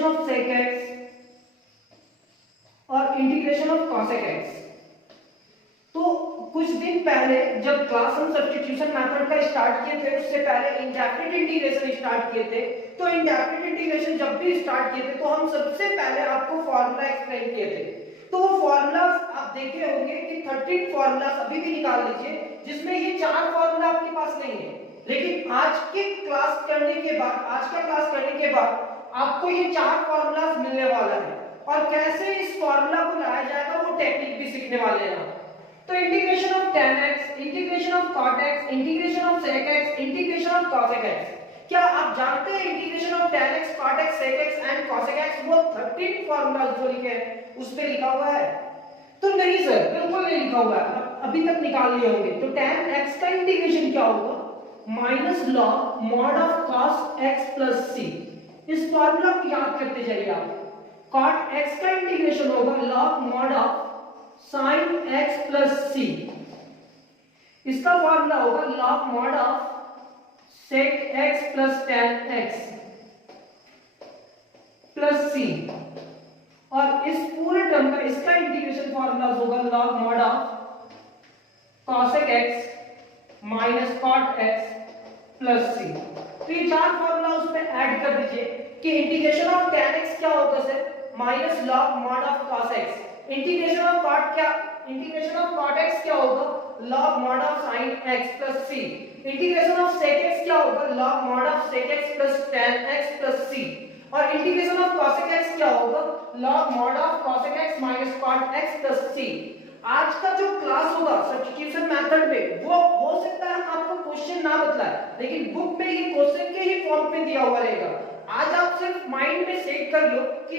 Integration of sec x और integration of cosec x. तो कुछ दिन पहले जब क्लास हम सब्स्टिट्यूशन मेथड का स्टार्ट किए थे, उससे पहले इंडेफिनिट इंटीग्रेशन स्टार्ट किए थे। तो इंडेफिनिट इंटीग्रेशन जब भी स्टार्ट किए थे तो हम सबसे पहले आपको फॉर्मूला एक्सप्लेन किए थे। तो वो फॉर्मूला आप देखे होंगे कि 13 फॉर्मूला अभी भी निकाल लीजिए, जिसमें ये 4 फॉर्मूला आपके पास नहीं है। लेकिन आज का क्लास करने के बाद आपको ये 4 फॉर्मूलाज मिलने वाला है, और कैसे इस फॉर्मूला को लाया जाएगा वो टेक्निक भी सीखने वाले हैं। तो integration of tan x, integration of cot x, integration of sec x, integration of cosec x। क्या आप जानते हैं integration of tan x, cot x, sec x and cosec x वो 13 फॉर्मूलाज जो लिखे हैं उस पे लिखा हुआ है? तो नहीं सर, बिल्कुल नहीं लिखा हुआ है, अभी तक निकाल लिए होंगे। तो tan x का इंटीग्रेशन क्या होगा? Minus log mod of cos x plus c। इस फॉर्मूला को याद करते जाइए आप। cot x का इंटीग्रेशन होगा log mod of sin x plus c। इसका फॉर्मूला होगा log mod of sec x plus tan x plus c। और इस पूरे टर्म का इसका इंटीग्रेशन फॉर्मूला होगा log mod of cosec x minus cot x plus c। तो ये 4 फॉर्मूला उसमें ऐड कर दीजिए कि इंटीग्रेशन ऑफ tan x क्या होगा sir? Minus log mod of cos x। Integration of cot x क्या होगा? log mod of sin x plus c। Integration of sec x क्या होगा? log mod of sec x plus tan x plus c। और integration of cosec x क्या होगा? log mod of cosec x minus cot x plus c। आज का जो class होगा substitution method में, वो हो सकता है आपको क्वेश्चन ना बतलाए, लेकिन बुक में ये क्वेश्चन के ही फॉर्म में दिया हुआ रहेगा। आज आप सिर्फ माइंड में सेट कर लो कि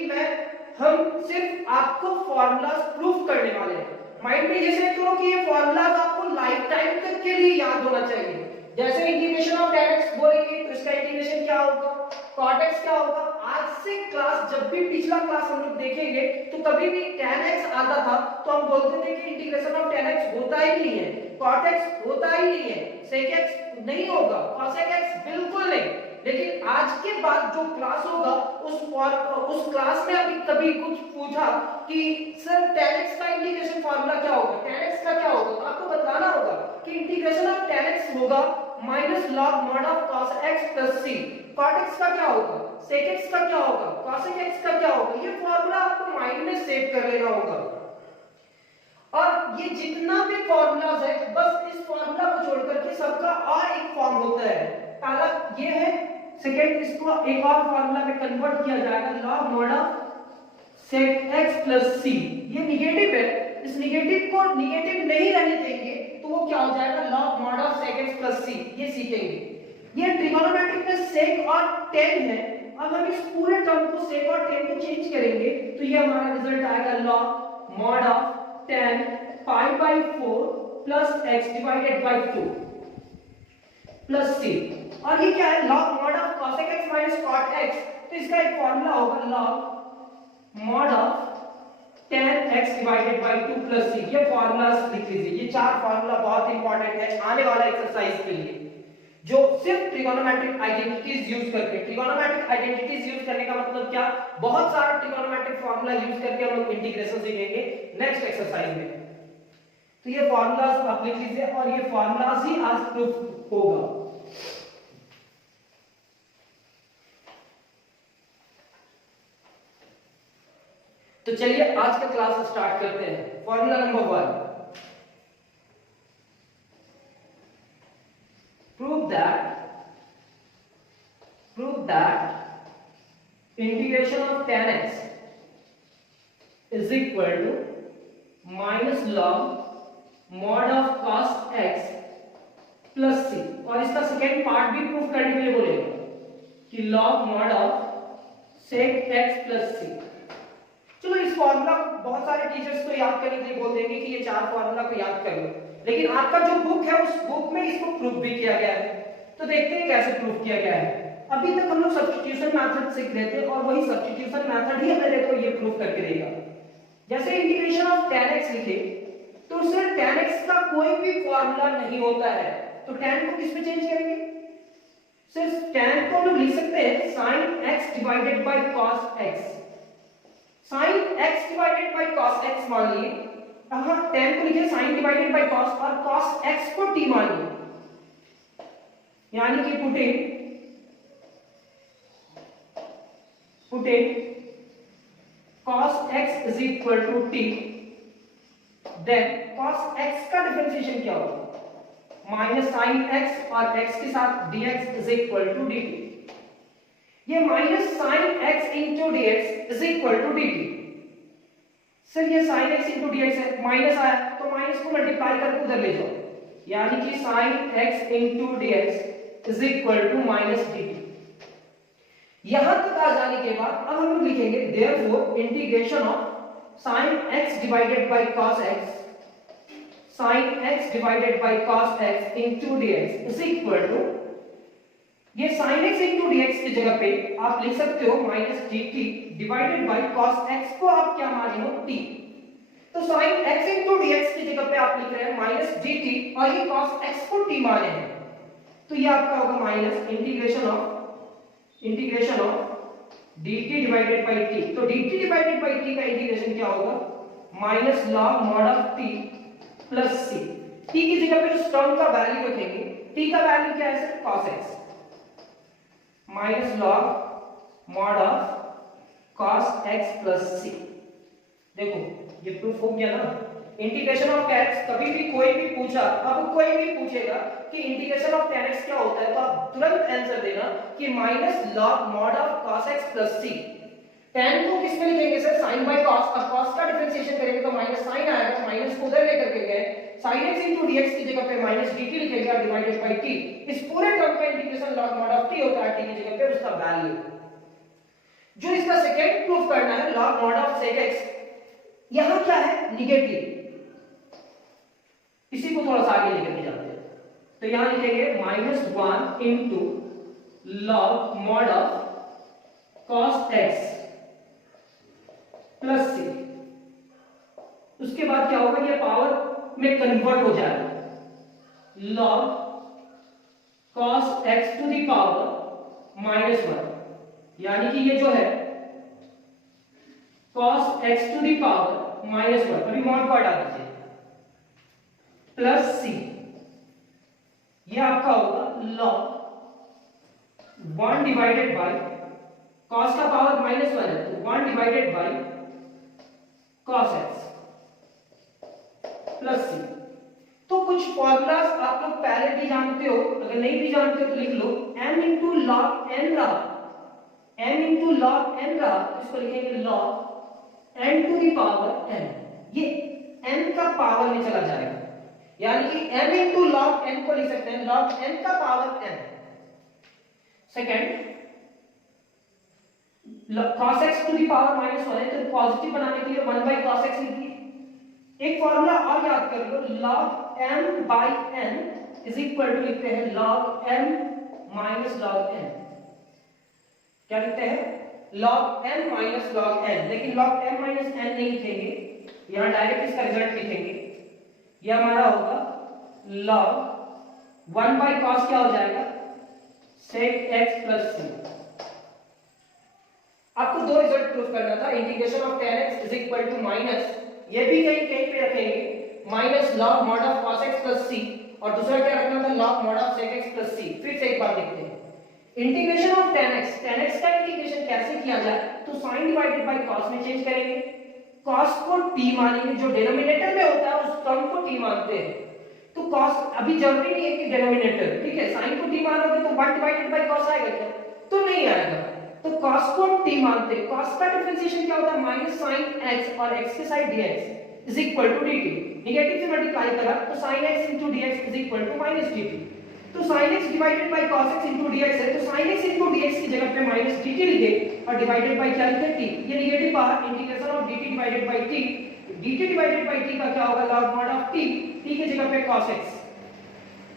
हम सिर्फ आपको फॉर्मूलाज प्रूफ करने वाले हैं। माइंड में ये सेट करो कि ये फॉर्मूलाज आपको लाइफ टाइम तक के लिए याद होना चाहिए। जैसे इंटीग्रेशन ऑफ tan x बोलेंगे तो इसका इंटीग्रेशन क्या होगा? cot x क्या होगा? आज से क्लास, जब भी पिछला क्लास हम लोग देखेंगे तो कभी भी tan x आता था तो हम बोलते थे कि इंटीग्रेशन ऑफ tan x होता ही नहीं है, cot x होता ही नहीं है, sec x नहीं होगा, cosec x बिल्कुल नहीं। लेकिन आज के बाद जो क्लास होगा उस क्लास में अभी कभी कुछ पूछा कि सर tan x का इंटीग्रेशन फार्मूला क्या होगा, tan x का क्या होगा, तो आपको बताना होगा कि इंटीग्रेशन ऑफ tan x होगा minus log mod of cos x plus c। cot x का क्या होगा? sec x का क्या होगा? cosec x का क्या होगा? ये फार्मूला आपको माइंड में सेव कर लेना होगा। और ये जितना भी फॉर्मूलाज है, बस इस फॉर्मूला को छोड़ करके सबका और एक फॉर्म होता है। पहला ये है, सेकंड इसको एक और फार्मूला में कन्वर्ट किया जाएगा log mod of sec x plus c। ये नेगेटिव है, इस नेगेटिव को नेगेटिव नहीं रहने देंगे तो वो क्या हो जाएगा? log mod of sec x plus c। ये सीखेंगे। ये ट्रिगोनोमेट्रिक में sec और tan है। अब हम इस पूरे टर्म को sec और tan को चेंज करेंगे तो ये हमारा रिजल्ट आएगा log mod of tan pi by 4 plus x divided by 2 plus c। और ये क्या है? log mod of cosec x minus cot x। तो इसका एक फॉर्मूला होगा log mod of tan x divided by 2 plus c। ये फॉर्मूलास लिख लीजिए। ये 4 फॉर्मूला बहुत इंपॉर्टेंट है आने वाला एक्सरसाइज के लिए, जो सिर्फ ट्रिगोनोमेट्रिक आइडेंटिटीज यूज करके। ट्रिगोनोमेट्रिक आइडेंटिटीज यूज करने का मतलब क्या? बहुत सारा ट्रिगोनोमेट्रिक फार्मूला यूज करके हम लोग इंटीग्रेशन सीखेंगे नेक्स्ट एक्सरसाइज में। तो ये फार्मूलास आप लिख लीजिए और ये फार्मूलास ही आज प्रूफ होगा। तो चलिए आज का क्लास स्टार्ट करते हैं। Formula number 1, prove that integration of tan x is equal to minus log mod of cos x plus c। और इसका सेकेंड पार्ट भी प्रूफ करने के लिए बोलेगा कि log mod of sec x plus c। चलो इस फॉर्मूला बहुत सारे टीचर्स तो याद करने के लिए बोल देंगे कि ये 4 फॉर्मूला को याद कर लो, लेकिन आपका जो बुक है उस बुक में इसको प्रूफ भी किया गया है। तो देखते हैं कैसे प्रूफ किया गया है। अभी तक हम लोग सब्स्टिट्यूशन मेथड सीख रहे थे और वही सब्स्टिट्यूशन मेथड ही मेरे को ये प्रूफ करके देगा। जैसे इंटीग्रेशन ऑफ tan x लिखे तो उससे tan x का कोई भी फॉर्मूला नहीं होता है, तो tan को किस में चेंज करेंगे? सिर्फ tan को हम लोग लिख सकते हैं sin x divided by cos x। Divided by cos x मान लिए, यहाँ tan को लिखिए sin डिवाइडेड बाय cos और cos x को t मान लिए, यानी कि putting cos x is equal to t, then cos x का डिफरेंशिएशन क्या होगा, माइनस sin x और x के साथ dx is equal to dt। ये minus sin x into dx is equal to dt। Sir ये sin x into dx है, minus आया तो माइनस को मल्टीप्लाई करके उधर ले जाओ, यानी कि sin x into dx is equal to minus dt। यहां तक आ जाने के बाद अब हम लोग लिखेंगे therefore integration of sin x divided by cos x, sin x divided by cos x into dx is equal to, ये sin x into dx की जगह पे आप लिख सकते हो minus dt divided by cos x को आप क्या माने हो t, तो sin x into dx की जगह पे आप लिख रहे हैं माइनस dt और ये cos x को t माने हैं, तो ये आपका होगा minus integration of dt divided by t। तो dt डिवाइडेड बाय t का इंटीग्रेशन क्या होगा, minus log mod of t plus c। t की जगह पे उस टर्म का वैल्यू रखेंगे, t का वैल्यू क्या है sir, cos x minus log mod of cos x plus c। देखो ये प्रूफ हो गया ना। इंटीग्रेशन ऑफ tan x कभी भी कोई भी पूछा, अब कोई भी पूछेगा कि इंटीग्रेशन ऑफ tan x क्या होता है, तो आप तुरंत आंसर देना कि minus log mod of cos x plus c। tan को किस में लिखेंगे सर, sin by cos, और cos का डिफरेंशिएशन करेंगे तो माइनस sin आएगा, तो माइनस को उधर लेकर के गए, sin x into dx की जगह पे माइनस dt लिखेंगे और डिवाइडेड बाय t। इस पूरे टर्म का integration log mod of t होता है, t की जगह पे उसका वैल्यू। जो इसका सेकंड प्रूफ करना है log mod of sec x, यहां क्या है, निगेटिव, इसी को थोड़ा सा आगे लेकर के जाते हैं, तो यहां लिखेंगे -1 into log mod of cos x plus c। उसके बाद क्या होगा, ये पावर में कन्वर्ट हो जाएगा, log cos x to the power -1, यानी कि ये जो है cos x to the power -1, अभी मॉड को हटा दीजिए, प्लस c, ये आपका होगा log 1 डिवाइडेड बाय cos का पावर -1 है, तो 1 divided by cos x plus c। तो कुछ फॉर्मूलाज आप लोग पहले भी जानते हो, अगर नहीं भी जानते हो तो लिख लो, m into log n रहा, m into log n रहा, तो इसको लिखेंगे log n to the power n, ये n का पावर में चला जाएगा, यानी कि m into log n को लिख सकते हैं log n का power n। Second, cos x to the power -1 है, तो पॉजिटिव बनाने के लिए 1 by cos x लिखिए। एक फॉर्मूला और याद कर लो, log m by n is equal to लिखते हैं log m minus log n। क्या लिखते हैं, log m minus log n, लेकिन log m minus n नहीं लिखेंगे, यहां डायरेक्ट इसका रिजल्ट लिखेंगे, यह हमारा होगा log 1 by cos क्या हो जाएगा, sec x plus c। आपको दो रिजल्ट प्रूफ करना था, integration of tan x is equal to minus, ये भी कहीं कहीं पे रखेंगे, minus log mod of cos x plus c, और दूसरा क्या रखना था, log mod of sec x plus c। फिर से एक बार देखते हैं, इंटीग्रेशन ऑफ tan x का इंटीग्रेशन कैसे किया जाए, तो sin डिवाइडेड बाय cos में चेंज करेंगे, cos को t मानेंगे, जो डिनोमिनेटर में होता है उस टर्म को t मानते हैं, तो cos अभी जरूरी नहीं है कि डिनोमिनेटर, ठीक है, sin को t मानोगे तो 1 डिवाइडेड बाय cos आएगा क्या, तो नहीं आएगा, तो cos को t मानते हैं, cos का डिफरेंशिएशन क्या होता है, माइनस sin x और x के side dx is equal to dt, negative से मल्टीप्लाई करा तो sin x into dx is equal to minus dt, तो sin x divided by cos x into dx है, तो sin x into dx की जगह पे माइनस dt लिखे और डिवाइडेड बाय क्या लिखे t, ये नेगेटिव बाहर, integration of dt divided by t, dt divided by t का क्या होगा, log mod of t, t की जगह पे cos x।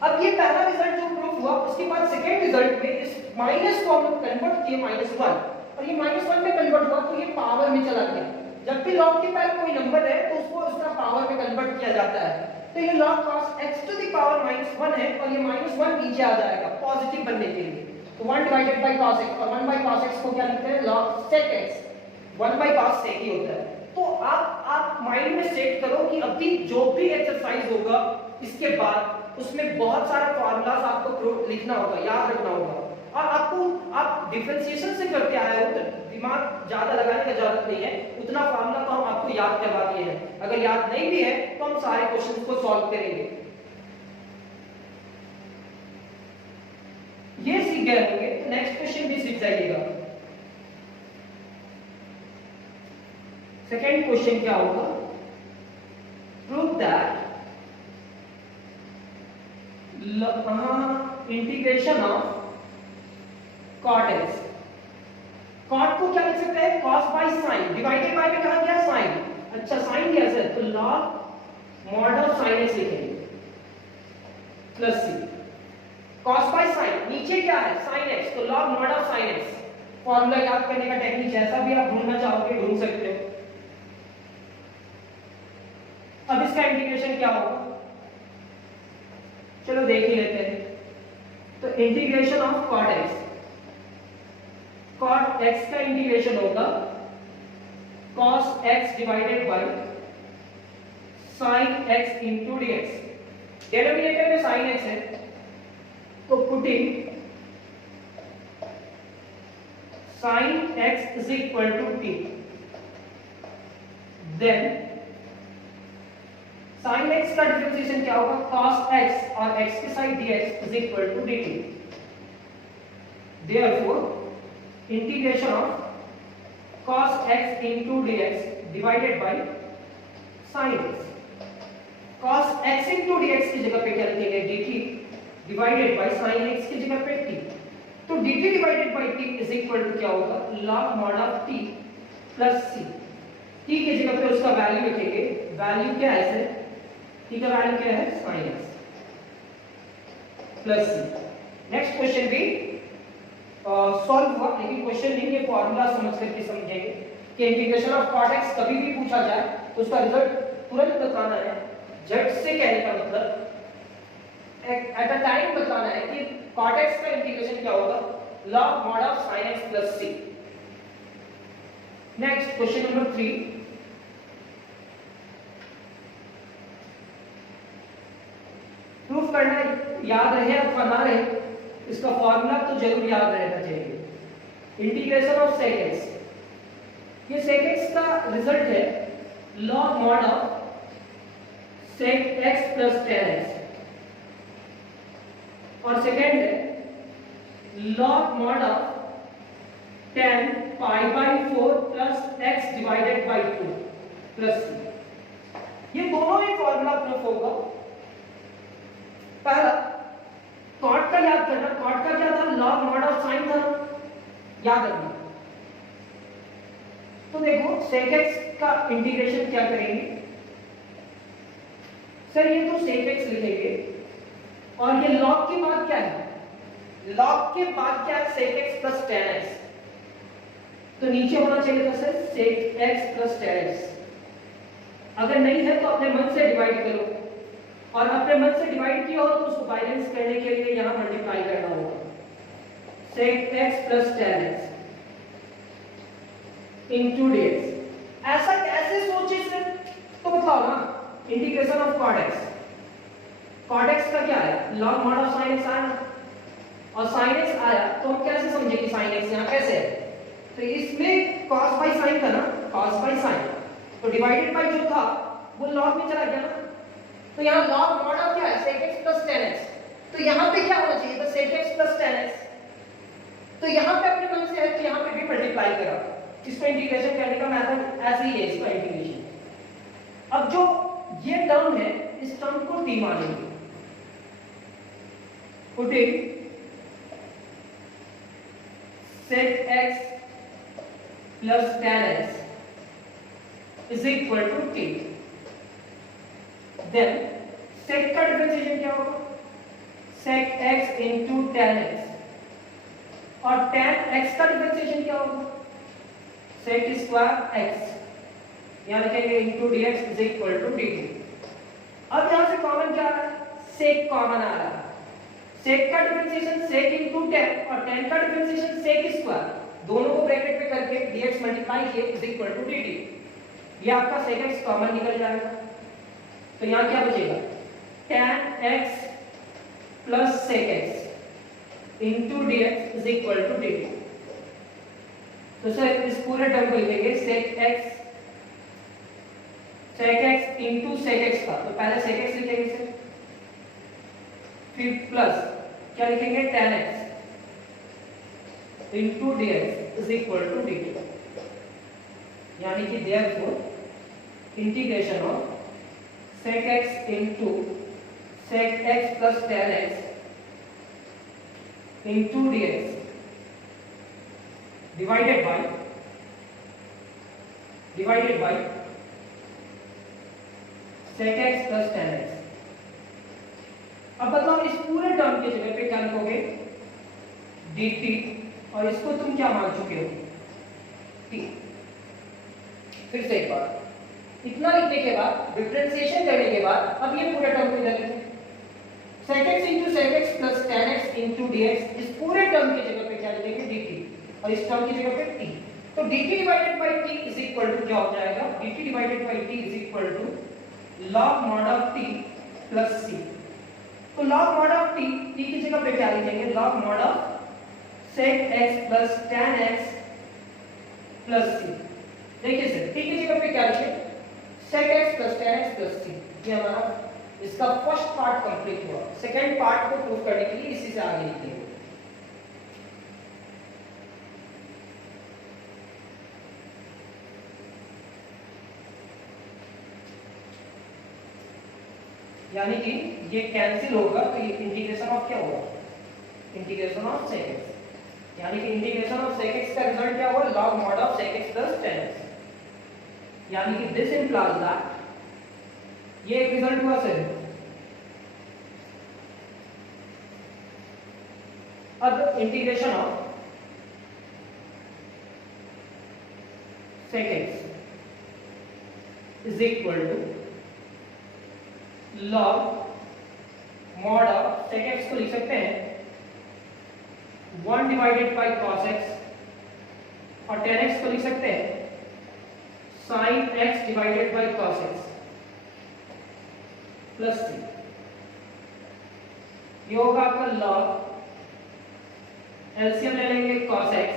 अब ये पहला रिजल्ट जो प्रूफ हुआ, उसके बाद सेकंड रिजल्ट में इस माइनस को हम कन्वर्ट किए -1, और ये -1 में कन्वर्ट हुआ तो ये पावर में चला गया, जब भी log के पहले कोई नंबर है तो उसको उसका पावर में कन्वर्ट किया जाता है, तो ये log cos x to the power -1 है, और ये -1 नीचे आ जाएगा पॉजिटिव बनने के लिए, तो 1 डिवाइडेड बाय cos x, और 1 by cos x को क्या लिखते हैं, log sec x, 1 by cos sec ही होता है, तो आप माइंड में सेट करो कि अभी जो भी एक्सरसाइज होगा इसके बाद उसमें बहुत सारे फॉर्मूलाज आपको लिखना होगा, याद रखना होगा। और आप डिफरेंशिएशन से करके आए हो तो दिमाग ज्यादा लगाने की जरूरत नहीं है, उतना फॉर्मूला तो हम आपको याद करवा दिए हैं। अगर याद नहीं भी है तो हम सारे क्वेश्चन को सॉल्व करेंगे। ये सीख गए होंगे तो नेक्स्ट क्वेश्चन भी सीख जाइएगा। सेकेंड क्वेश्चन क्या होगा, prove that integration of cot x, cot को क्या लिख सकते हैं, cos by sin, divided by में कहा गया sin, अच्छा sin कैसे, तो log mod of sin x लिखेंगे plus c, cos by sin नीचे क्या है sin x, तो log mod of sin x। Formula याद करने का टेक्निक जैसा भी आप ढूंढना चाहोगे ढूंढ सकते हो। अब इसका इंटीग्रेशन क्या होगा, चलो देख ही लेते हैं। तो integration of cot x, cot x का इंटीग्रेशन होगा cos x divided by sin x into dx। Denominator में sin x है तो putting sin x is equal to t, then sin x का डिफरेंशिएशन क्या होगा, cos x और x के side dx is equal to dt। Therefore integration of cos x into dx divided by sin x, cos x into dx की जगह पे क्या लिखेंगे dt divided by sin x की जगह पे t। तो dt divided by t is equal to क्या होगा, log mod of t plus c। t की जगह पे उसका वैल्यू लिखेंगे, वैल्यू क्या है सर, t का वैल्यू क्या है sin x plus c। Next question भी सॉल्व हुआ, लेकिन क्वेश्चन नहीं, ये फॉर्मूला समझ करके समझेंगे कि इंटीग्रेशन ऑफ cot x कभी भी पूछा जाए तो उसका रिजल्ट तुरंत बताना है। झट से कहने का मतलब एट अ टाइम बताना है कि cot x का इंटीग्रेशन क्या होगा, log mod of sin x plus c। Next question number 3, proof करना, याद रहे अथवा ना रहे इसका फॉर्मूला तो जरूर याद रहना चाहिए। इंटीग्रेशन ऑफ sec x, ये sec x का रिजल्ट है log mod of sec x plus tan x, और सेकेंड है log mod of tan pi by 4 plus x divided by 2 plus c। ये दोनों ही फॉर्मूला प्रूफ होगा। पहला cot का याद करना, cot का क्या था, log mod of sin था, याद रखना। तो देखो sec x का इंटीग्रेशन क्या करेंगे सर, ये तो sec x लिखेंगे और ये log के बाद क्या है, log के बाद क्या है sec x plus tan x, तो नीचे होना चाहिए था sir sec x plus tan x। अगर नहीं है तो अपने मन से डिवाइड करो, और अपने मन से डिवाइड किया हो तो उसको बैलेंस करने के लिए यहां मल्टीप्लाई करना होगा, sec x plus tan x into dx। ऐसा कैसे सोचे सर, तो बताओ ना, integration of cot x, cot x का क्या है, log mod of sin x आया और sin x आया, तो हम कैसे समझे कि sin x यहां कैसे है, तो इसमें cos by sin था ना, cos by sin, तो डिवाइडेड बाय जो था वो log में चला गया ना, तो यहाँ log mod of क्या है sec x plus tan x, तो यहाँ पे क्या होना चाहिए था sec x plus tan x, तो यहाँ पे अपने मन से है तो यहाँ पे भी मल्टीप्लाई करा। इसको इंटीग्रेशन करने का मेथड ऐसे ही है, इसका इंटीग्रेशन। अब जो ये टर्म है इस टर्म को t मानेंगे, putting sec x plus tan x is equal to t, then sec का डिफरेंशिएशन क्या होगा, sec x into tan x, और tan x का डिफरेंशिएशन क्या होगा, sec स्क्वायर x, यहाँ लिखेंगे into dx is equal to dt। अब यहाँ से कॉमन क्या आ रहा है, sec कॉमन आ रहा है, sec का डिफरेंशिएशन sec into tan और tan का डिफरेंशिएशन sec स्क्वायर, दोनों को ब्रैकेट पे करके dx मल्टीप्लाई किए is equal to dt। ये आपका sec x कॉमन निकल जाएगा, तो यहाँ क्या बचेगा tan x plus sec x into dx is equal to dt। तो सर इस पूरे टर्म को लिखेंगे sec x into sec x का, तो पहले sec x लिखेंगे सर, फिर प्लस क्या लिखेंगे tan x into dx is equal to dt, यानी कि therefore integration of sec x into sec x plus tan x into dx divided by sec x plus tan x। अब बताओ इस पूरे टर्म के जगह पे क्या लिखोगे dt, और इसको तुम क्या मान चुके हो t। फिर से एक बार, इतना लिखने के बाद डिफरेंशिएशन करने के बाद अब ये पूरा टर्म को इधर लिखो, sec x into sec x plus tan x into dx, इस पूरे टर्म की जगह पे क्या लिखेंगे dt, और इस टर्म की जगह पे t। तो dt divided by t is equal to क्या हो जाएगा, dt divided by t is equal to log mod of t plus c। तो log mod of t, t की जगह पे क्या लिखेंगे log mod of sec x plus tan x plus c। देखिए सर t की जगह पे क्या लिखें sec x plus tan x plus c, ये हमारा इसका फर्स्ट पार्ट कंप्लीट हुआ। सेकंड पार्ट को प्रूव करने के लिए इसी से आगे लिखेंगे। यानी कि ये कैंसिल होगा तो ये इंटीग्रेशन ऑफ क्या होगा, इंटीग्रेशन ऑफ sec x, यानी कि इंटीग्रेशन ऑफ sec x का रिजल्ट क्या होगा log mod of sec x plus tan x, यानी कि दिस इंप्लाइज दैट ये एक रिजल्ट हुआ सर। अब integration of sec x is equal to log mod of sec x को लिख सकते हैं 1 डिवाइडेड बाय cos x, और tan x को लिख सकते हैं sin x divided by cos x plus c। ये होगा आपका log, एलसीएम ले लेंगे cos x,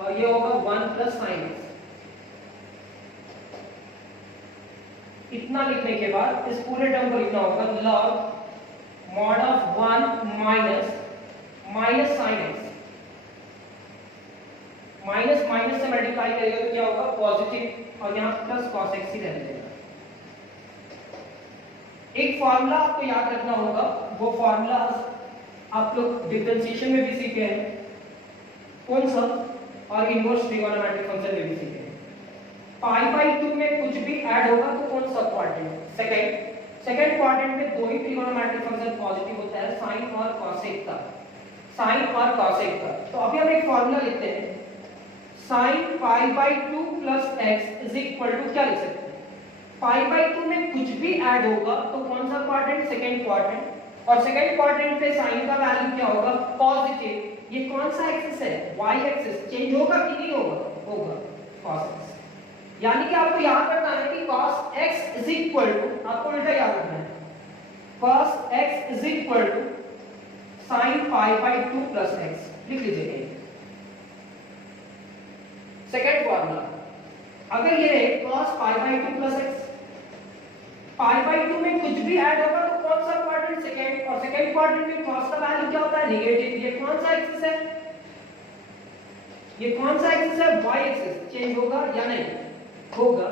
और ये होगा 1 प्लस sin x। इतना लिखने के बाद इस पूरे टर्म को लिखना होगा log mod of 1 minus sin x, minus minus से मल्टीप्लाई करेगा तो क्या होगा पॉजिटिव, और यहाँ प्लस cos x ही रह जाएगा। एक फार्मूला आपको याद रखना होगा, वो फार्मूला आप लोग डिफरेंशिएशन में भी सीखे हैं, कौन सा, और इनवर्स ट्रिगोनोमेट्रिक फंक्शन में भी सीखे हैं। पाई बाई 2 में कुछ भी ऐड होगा तो कौन सा क्वाड्रेंट, सेकंड क्वाड्रेंट में दो ही ट्रिगोनोमेट्रिक फंक्शन पॉजिटिव होता है, साइन और कॉसेक का, साइन और कॉसेक का। तो अभी हम एक फार्मूला लिखते हैं, sin pi by 2 plus x is equal to क्या लिख सकते हैं, पाई बाई 2 में कुछ भी ऐड होगा तो कौन सा क्वाड्रेंट, सेकंड क्वाड्रेंट, और सेकंड क्वाड्रेंट पे साइन का वैल्यू क्या होगा पॉजिटिव। ये कौन सा एक्सिस है, y एक्सिस, चेंज होगा कि नहीं होगा, होगा cos x। यानी कि आपको याद रखना है कि cos x is equal to, आपको उल्टा याद रखना है, cos x is equal to sin pi by 2 plus x, लिख लीजिए। सेकंड फार्मूला, अगर ये cos pi by 2 plus x, pi by 2 में कुछ भी ऐड होगा तो कौन सा क्वाड्रेंट, सेकंड, और सेकंड क्वाड्रेंट में cos का वैल्यू क्या होता है नेगेटिव। ये कौन सा एक्सिस है, ये कौन सा एक्सिस है, y एक्सिस, चेंज होगा या नहीं होगा,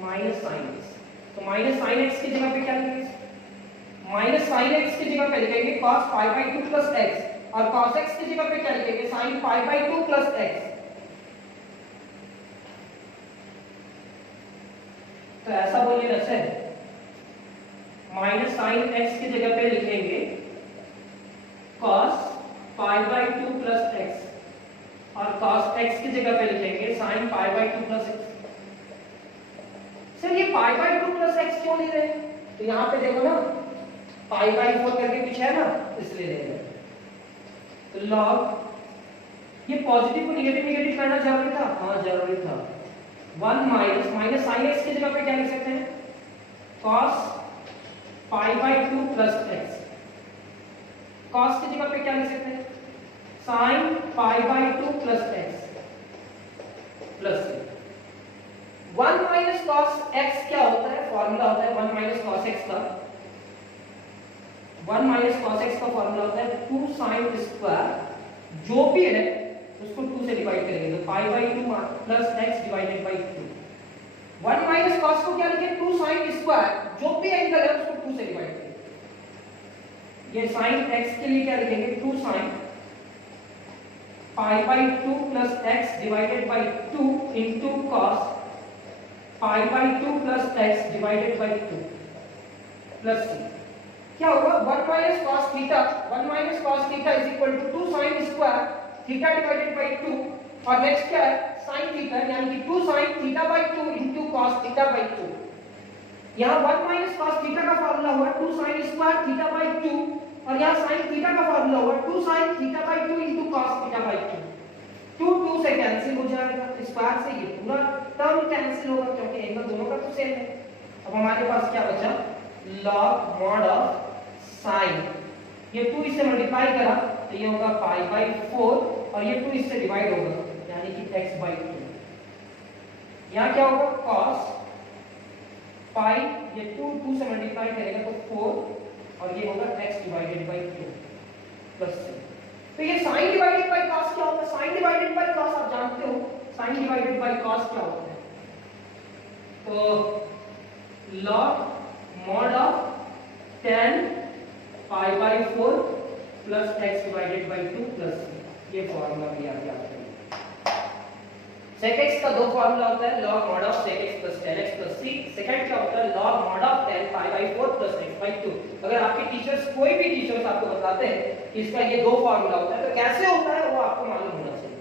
माइनस sin x। तो माइनस sin x की जगह पे क्या लिखेंगे, माइनस sin x की जगह पे लिखेंगे cos pi by 2 plus x, और cos x की जगह पे क्या लिखेंगे sin pi by 2 plus x। तो ऐसा बोलिए ना सर, माइनस sin x की जगह पे लिखेंगे cos pi by 2 plus x, और cos x की जगह पे लिखेंगे sin pi by 2 plus x। Sir ये पाई बाई 2 प्लस x क्यों ले रहे हैं, तो यहाँ पे देखो ना पाई बाई 4 करके पीछे है ना, इसलिए ले रहे हैं। तो log, ये पॉजिटिव को नेगेटिव नेगेटिव करना जरूरी था, हाँ जरूरी था, 1 माइनस साइन एक्स की जगह पे क्या लिख सकते हैं, cos pi by 2 plus x. cos की जगह पे क्या लिख सकते हैं, sin pi by 2 plus x plus 1 minus cos x क्या होता है, फॉर्मूला होता है 1 माइनस cos x का, 1 माइनस cos x का फॉर्मूला होता है 2 sin स्क्वायर, जो भी है उसको 2 से डिवाइड करेंगे तो पाई by 2 plus x divided by 2। 1 minus cos को क्या लिखें, 2 sin स्क्वायर, जो भी एंगल है उसको 2 से डिवाइड करेंगे। ये sin x के लिए क्या लिखेंगे, 2 sin pi by 2 plus x divided by 2 into cos pi by 2 plus x divided by 2 plus c। क्या होगा, 1 minus cos theta, 1 minus cos theta is equal to 2 sin square theta divided by 2, और next क्या है sin theta, यानी कि 2 sin theta by 2 into cos theta by 2। यहां 1 minus cos theta का formula हुआ 2 sin स्क्वायर थीटा बाई 2, और यहां sin थीटा का फार्मूला हुआ 2 sin theta by 2 into cos theta by 2। 2 2 से कैंसिल हो जाएगा, स्क्वायर से ये पूरा टर्म कैंसिल होगा क्योंकि एंगल दोनों का तो सेम है। अब हमारे पास क्या बचा, log mod ऑफ sin, ये 2 इससे मल्टीप्लाई करा तो ये होगा पाई बाई 4, और ये 2 इससे डिवाइड होगा यानी कि x बाई 2। यहाँ क्या होगा, cos पाई, ये 2 से मल्टीप्लाई करेगा तो 4, और ये होगा x divided by 2 plus c। तो ये sin डिवाइडेड बाई cos क्या होगा, sin डिवाइडेड बाई cos आप जानते हो, sin डिवाइडेड बाई cos क्या होता है, तो log mod of tan pi by 4 plus x divided by 2 plus c, ये फॉर्मूला भी आप याद करेंगे। sec x का दो फॉर्मूला होता है, log mod of sec x plus tan x plus c। Second क्या होता है, log mod of tan pi by 4 plus x by 2। अगर आपके टीचर्स, कोई भी टीचर्स आपको बताते हैं कि इसका ये दो फॉर्मूला होता है, तो कैसे होता है वो आपको मालूम होना चाहिए।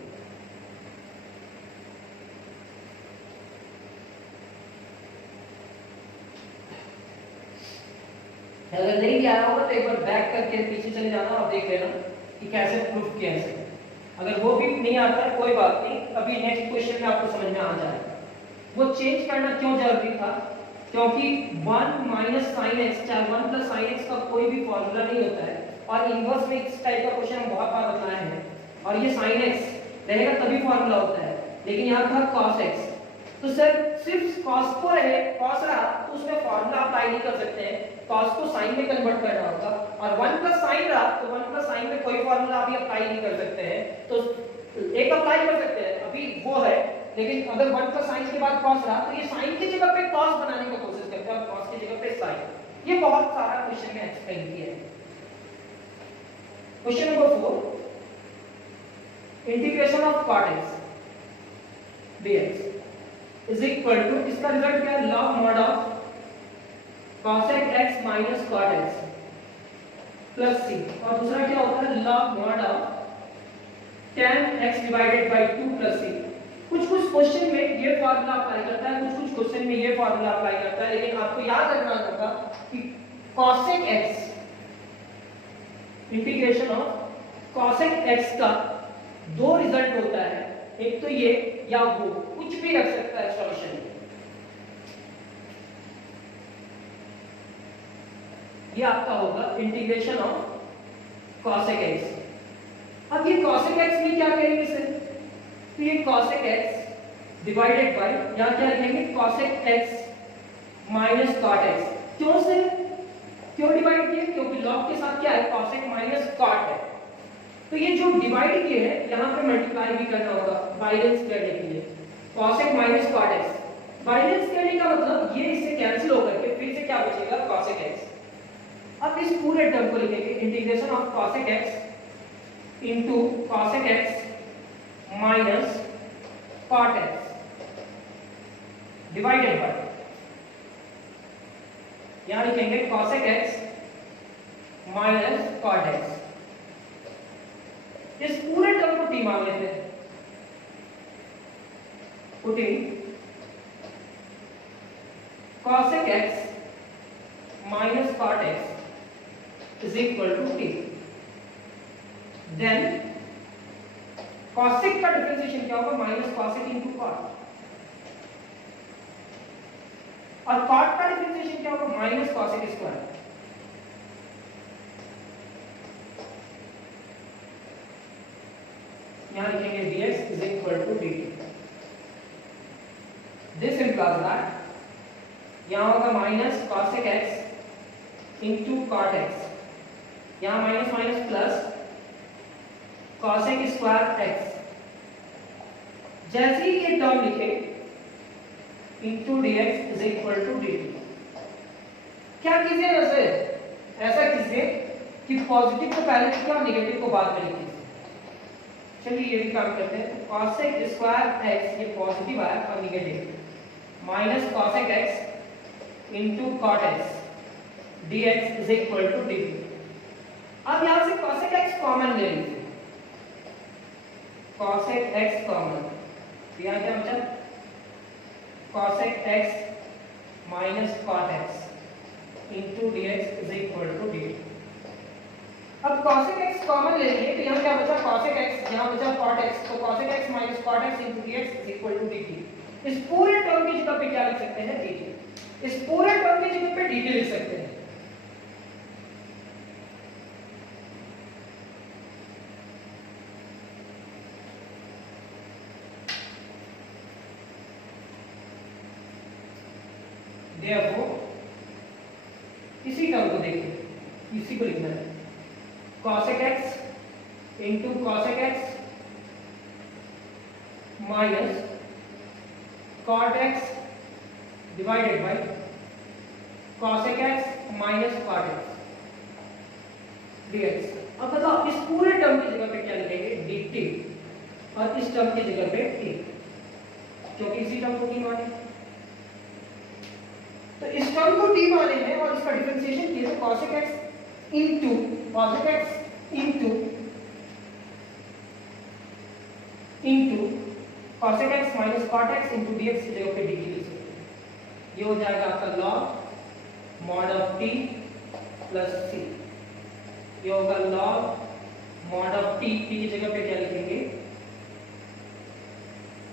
अगर नहीं आया होगा तो एक बार बैक करके पीछे चले जाना और देख लेना कि कैसे प्रूफ किया है। अगर वो भी नहीं आता है कोई बात नहीं, अभी नेक्स्ट क्वेश्चन में आपको समझ में आ जाएगा। वो चेंज करना क्यों जरूरी था, क्योंकि 1 माइनस साइन एक्स, चाहे 1 प्लस साइन एक्स का कोई भी फॉर्मूला नहीं होता है, और इनवर्स में इस टाइप का क्वेश्चन हम बहुत बार बताए हैं, और ये साइन एक्स रहेगा तभी फॉर्मूला होता है, लेकिन यहाँ था cos x, तो सर सिर्फ cos को रहे, cos रहा तो उसमें फॉर्मूला अप्लाई नहीं कर सकते हैं, cos को sin में कन्वर्ट करना होगा, और 1 प्लस sin रहा तो 1 प्लस sin में कोई फॉर्मूला अभी अप्लाई नहीं कर सकते हैं, तो एक अप्लाई कर सकते हैं अभी वो है, लेकिन अगर 1 प्लस sin के बाद cos रहा तो ये sin की जगह पे cos बनाने की कोशिश करते हैं, और cos की जगह पे sin। ये बहुत सारा क्वेश्चन में एक्सप्लेन किया है। Question number 4, integration of cot x dx is equal to, इसका रिजल्ट क्या है, log mod of cosec x minus cot x plus c, और दूसरा क्या होता है log mod of tan x divided by 2 plus c। कुछ क्वेश्चन में ये फार्मूला अप्लाई करता है, कुछ क्वेश्चन में ये फार्मूला अप्लाई करता है, लेकिन आपको याद रखना होगा कि cosec x, integration of cosec x का दो रिजल्ट होता है, एक तो ये या वो, कुछ भी रख सकता है सॉल्यूशन में। ये आपका होगा इंटीग्रेशन ऑफ cosec x। अब ये cosec x में क्या करेंगे सर, तो ये cosec x डिवाइडेड बाय, यहां क्या लिखेंगे cosec x minus cot x। क्यों से, क्यों डिवाइड किए, क्योंकि log के साथ क्या है cosec माइनस cot है, तो ये जो डिवाइड किए हैं यहां पे मल्टीप्लाई भी करना होगा बाइलेंस करने के लिए, cosec minus cot x। Balance करने का मतलब ये इससे कैंसिल होकर के फिर से क्या बचेगा cosec x। अब इस पूरे टर्म को लिखेंगे integration of cosec x into cosec x minus cot x divided bye, यहां लिखेंगे cosec x minus cot x। इस पूरे टर्म को t मान लेते हैं, putting cosec x minus cot x is equal to t, then cosec का differentiation क्या होगा, माइनस cosec into cot, और cot का डिफरेंशिएशन क्या होगा, माइनस cosec स्क्वायर। यहां लिखेंगे dx is equal to dt। This implies that यहां होगा minus cosec x into cot x, यहां minus minus plus cosec square x। जैसे ही ये टर्म लिखे into dx is equal to dt, क्या कीजिए वैसे, ऐसा कीजिए कि पॉजिटिव को पहले लिखिए और नेगेटिव को बाद में लिखिए। चलिए ये भी काम करते हैं। cosec स्क्वायर x, ये पॉजिटिव आया और negative, minus cosec x into cot x dx is equal to dt। अब यहां से cosec x कॉमन ले लीजिए, cosec x कॉमन, यहां क्या बचा, cosec x minus cot x into dx is equal to dt। अब cosec x कॉमन ले लिए तो यहां क्या बचा, cosec x, यहां बचा cot x, तो cosec x minus cot x into dx is equal to dt। इस पूरे टर्म की जगह पे क्या लिख सकते हैं, dt। इस पूरे टर्म की जगह पे dt लिख सकते हैं। Therefore, इसी टर्म को देखिए, इसी को लिखना है, cosec x into cosec x minus cot x divided by cosec x minus cot x dx। अब बताओ इस पूरे टर्म की जगह पे क्या लिखेंगे, dt, और इस टर्म की जगह पे t, क्योंकि इसी टर्म को t माने, तो इस टर्म को t माने हैं और इसका डिफरेंशिएशन किया तो cosec x into cosec x into cosec x minus cot x into dx की जगह पे dt लिख सकते हैं। ये हो जाएगा आपका log mod of t plus c, ये होगा log mod of t, t की जगह पे क्या लिखेंगे,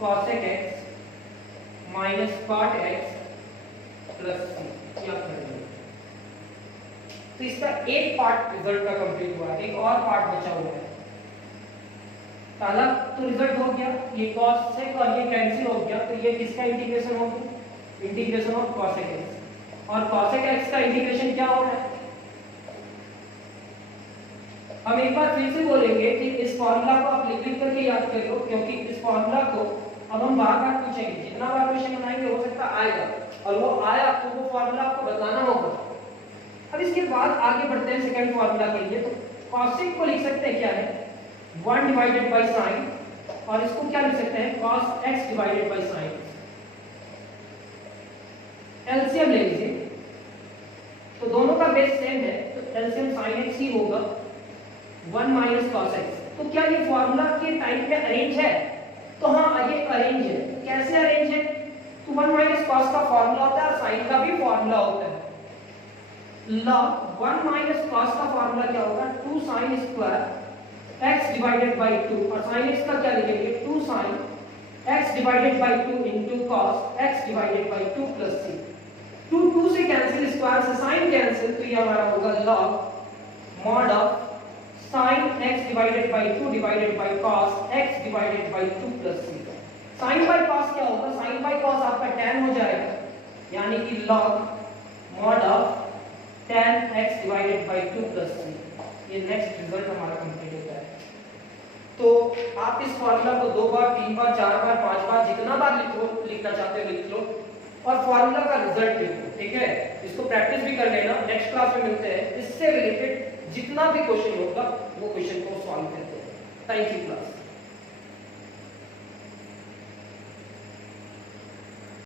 cosec x minus cot x plus C, याद करेंगे। तो इसका एक पार्ट रिजल्ट का कंप्लीट हुआ है, एक और पार्ट बचा हुआ है। पहला तो रिजल्ट हो गया, ये cosec और ये कैंसिल हो गया, तो ये किसका इंटीग्रेशन हो गया, इंटीग्रेशन ऑफ cosec x, और cosec x का इंटीग्रेशन क्या हो रहा है। हम एक बार फिर से बोलेंगे कि इस फॉर्मूला को आप लिख करके याद करो, क्योंकि इस फॉर्मूला को अब हम बार बार पूछेंगे, जितना बार क्वेश्चन बनाएंगे हो सकता आएगा, और वो आया तो वो फॉर्मूला आपको बताना होगा। अब इसके बाद आगे बढ़ते हैं सेकंड फॉर्मूला के लिए। तो cosec को लिख सकते हैं क्या है, 1 डिवाइडेड बाय sin, और इसको क्या लिख सकते हैं, cos x divided by sin। LCM ले लीजिए, तो दोनों का बेस सेम है, तो एलसीएम sin x ही होगा, 1 माइनस cos x। तो क्या ये फॉर्मूला के टाइप में अरेंज है, तो हाँ ये अरेंज है। कैसे अरेंज है, तो 1 माइनस cos का फॉर्मूला होता है और sin का भी फॉर्मूला होता है। log 1 माइनस cos का फॉर्मूला क्या होगा, 2 sin square x divided by 2, और sin x का क्या लिखेंगे, 2 sin x divided by 2 into cos x divided by 2 plus c। 2 से कैंसिल, स्क्वायर से sin कैंसिल, तो ये हमारा होगा log mod of sin x divided by 2 divided by cos x divided by 2 plus c। sin by cos क्या होगा, sin by cos आपका tan हो जाएगा, यानी कि log mod of tan x divided by 2 plus c। ये next result हमारा complete होता है। तो आप इस फॉर्मूला को 2 बार, 3 बार, 4 बार, 5 बार, जितना बार लिखना चाहते हो लिख लो, और फॉर्मूला का रिजल्ट लिखो, ठीक है। इसको प्रैक्टिस भी कर लेना, नेक्स्ट क्लास में मिलते हैं, इससे रिलेटेड जितना भी क्वेश्चन होगा वो क्वेश्चन को सॉल्व करते हैं। Thank you class.